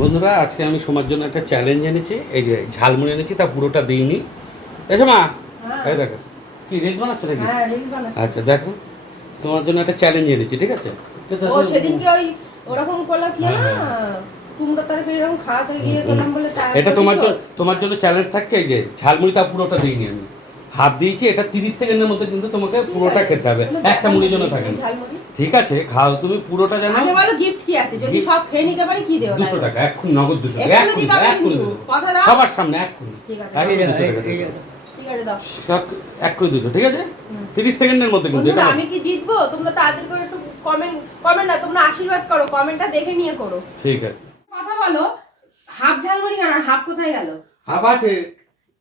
বন্ধুরা আজকে আমি সোমার জন্য একটা চ্যালেঞ্জ এনেছি, এই যে ঝালমুড়ি এনেছি, তা পুরোটা দিইনি। এসো মা, এই দেখো কি রিলস বানাচ্ছ নাকি? হ্যাঁ রিলস বানাচ্ছি। আচ্ছা দেখো, তোমার জন্য একটা চ্যালেঞ্জ এনেছি, ঠিক আছে? ও সেদিনকে ওই ওরকম করলা কি না কুমড়ো তরকারি এরকম খাওয়াতে গিয়ে করলাম বলে তার এটা তোমার জন্য চ্যালেঞ্জ থাকছে, এই যে ঝালমুড়িটা পুরোটা দিইনি আমি, হাফ দিয়েছি। এটা 30 সেকেন্ডের মধ্যে কিন্তু তোমাকে পুরোটা খেতে হবে, একটা মুড়ির জন্য থাকে না। ঠিক আছে, খাও তুমি পুরোটা। জানো আগে বলো গিফট কি আছে, যদি সব খেয়ে নিতে পারি কি দেব? 200 টাকা এখন নগদ, 200 টাকা এক্ষুনি দিবা কিন্তু কথা দাও সবার সামনে এক্ষুনি। ঠিক আছে এই 200 টাকা ঠিক আছে দাও সব এক্ষুনি 200, ঠিক আছে? 30 সেকেন্ডের মধ্যে কিন্তু বন্ধুরা এটা আমি কি জিতবো? তোমরা তাড়াতাড়ি করে একটু কমেন্ট না, তোমরা আশীর্বাদ করো, কমেন্টটা দেখে নিয়ে করো। ঠিক আছে। কথা বলো, হাফ ঝালমুড়ি কেন, হাফ কোথায় গেল? হাফ আছে,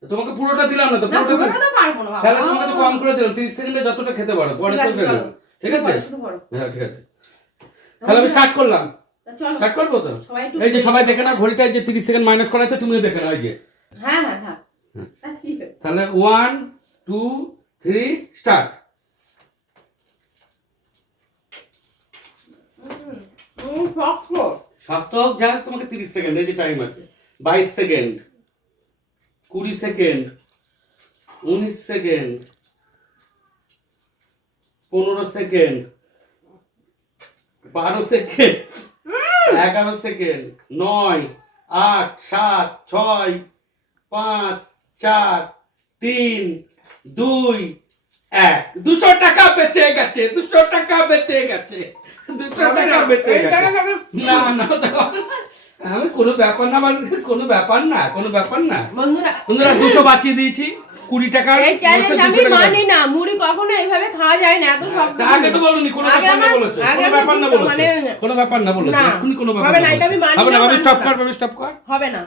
তোমাকে পুরোটা দিলাম না তো। না পুরোটা তো পারবো না বাবা। তাহলে তোমাকে তো কম করে দিলাম, 30 সেকেন্ডে যতটা খেতে পারো পরে তো খেতে পারো। ঠিক আছে শুরু করো। হ্যাঁ ঠিক আছে, তাহলে আমি স্টার্ট করলাম। চলো স্টার্ট করবো তো? সবাই একটু এই যে সবাই দেখে না ঘড়িটা, যে 30 সেকেন্ড মাইনাস করা আছে, তুমিও দেখে নাও। এই যে হ্যাঁ হ্যাঁ হ্যাঁ ঠিক আছে। তাহলে 1 2 3 স্টার্ট। সপ্তাহ যা তোমাকে 30 সেকেন্ড, এই যে টাইম আছে 22 second, 20 second, 19 second, 15 second, 12 second, 11 second, 9 8 7 6 5 4 3 2 1। 200 টাকা বেঁচে গেছে, 200 টাকা বেঁচে গেছে, 200 টাকা বেঁচে গেছে। না না আমি কোনো ব্যাপার না, কোনো ব্যাপার না, কোনো ব্যাপার না। বন্ধুরা 200 বাঁচিয়ে দিয়েছি, 20 টাকা। এই চ্যালেঞ্জ আমি মানি না, মুড়ি কখনো এইভাবে খাওয়া যায় না, এত শক্ত। আগে তো বলনি, কোনো ব্যাপার না বলেছো, কোনো ব্যাপার না বলেছো, কোনো ব্যাপার না বলেছো, তুমি কোনো ব্যাপার না। হবে না, আমি স্টপ কর, হবে না।